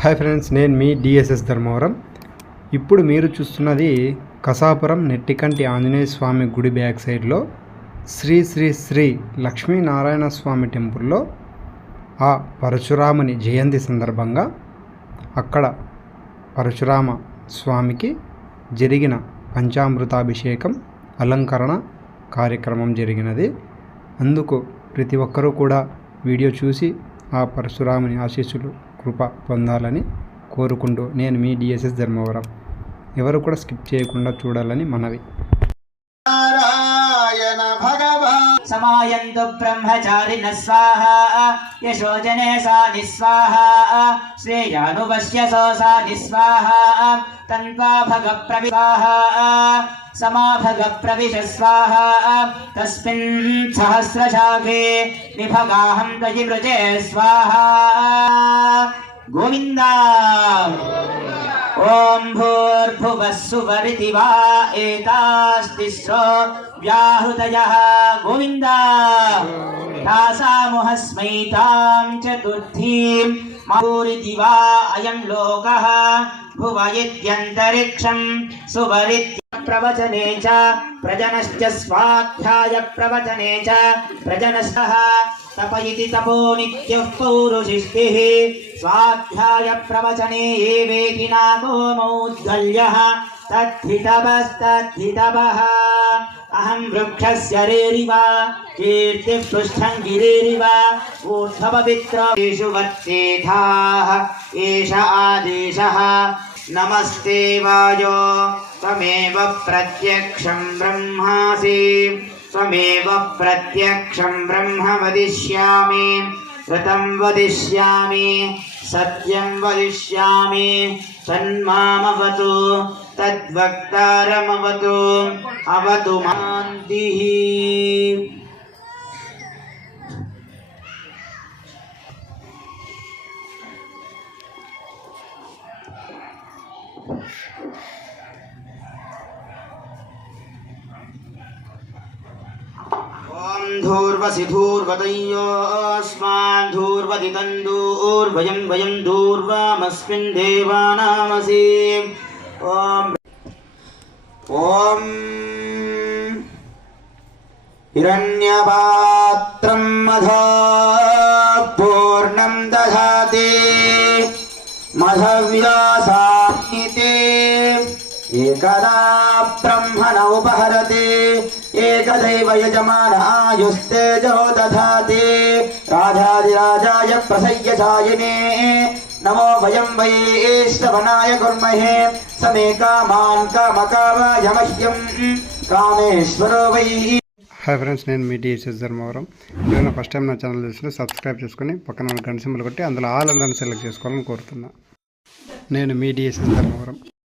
Hi friends నేను మీ DSS Dharmavaram. ఇప్పుడు మీరు చూస్తున్నది కసాపురం నెట్టికంటి ఆంజనేయ స్వామి గుడి బ్యాక్ సైడ్లో శ్రీ శ్రీ శ్రీ లక్ష్మీనారాయణ స్వామి టెంపుల్లో ఆ పరశురాముని జయంతి సందర్భంగా అక్కడ పరశురామ స్వామికి జరిగిన పంచామృతాభిషేకం అలంకరణ కార్యక్రమం జరిగినది. అందుకు ప్రతి ఒక్కరూ కూడా వీడియో చూసి ఆ పరశురాముని ఆశీస్సులు కృప పొందాలని కోరుకుంటూ నేను మీ డిఎస్ఎస్ ధర్మవరం. ఎవరు కూడా స్కిప్ చేయకుండా చూడాలని మనవి. समायन्तु ब्रह्मचारिणः स्वाहा यशो जने सा निःस्वाहा श्रेयानुवश्य सो सा निःस्वाहा तन्त्वा भगप्रविवाहा समाभगप्रविश स्वाहा तस्मिन् सहस्रशाखे विभगाहं त्वयि वृजे स्वाहा गोविन्दा ॐ भूर्भुवः गर्भुवस्सुवरिति वा एतास्तिस्रो व्याहृतयः गोविन्द। दासामुहस्मै तां च दुर्धीं मौरिति वा अयं लोकः भुवयित्यन्तरिक्षं सुवरित्य प्रवचने च, प्रजनश्च स्वाध्याय प्रवचने च प्रजनस्तः तप तपो नित्यः स्वाध्याय प्रवचने एवेति नागो मौद्गल्यः। तद्धितपस्तद्धितपः अहं वृक्षस्य रेरिव, कीर्तिः पृष्ठं गिरेरिव ऊर्ध्वपवित्रेषु वत्सेथाः एष आदेशः। नमस्ते वायो। त्वमेव प्रत्यक्षं ब्रह्मासि त्वमेव प्रत्यक्षं ब्रह्म वदिष्यामि ऋतं वदिष्यामि सत्यं वदिष्यामि तन्मामवतु तद्वक्तारमवतु अवतु मान्तिः ॐ धूर्वसि धूर्वतयोऽस्मान् धूर्वति तन्दूर्वयं वयं धूर्वामस्मिन् देवानामसि ॐ ॐ हिरण्यपात्रं मधा पूर्णं दधाति। मधव्यासामिते एकदा ब्रह्मण उपहरति एकदैव आयुस्तेजो दधाति राजाधिराजाय प्रसय्यसायिने नमो वयं वैश्रवणाय कुर्महे समे कामान् कामकामाय मह्यं कामेश्वरो वै హాయ్ ఫ్రెండ్స్ నేను మీ డిఎస్ఎస్ ధర్మవరం నేను ఫస్ట్ టైం నా ఛానల్ చూస్తే సబ్స్క్రైబ్ చేసుకొని పక్కన ఉన్న గంట సింబల్ కొట్టి అందులో ఆల్ అందరిని సెలెక్ట్ చేసుకోవాలని కోరుతున్నా నేను మీ డిఎస్ఎస్ ధర్మవరం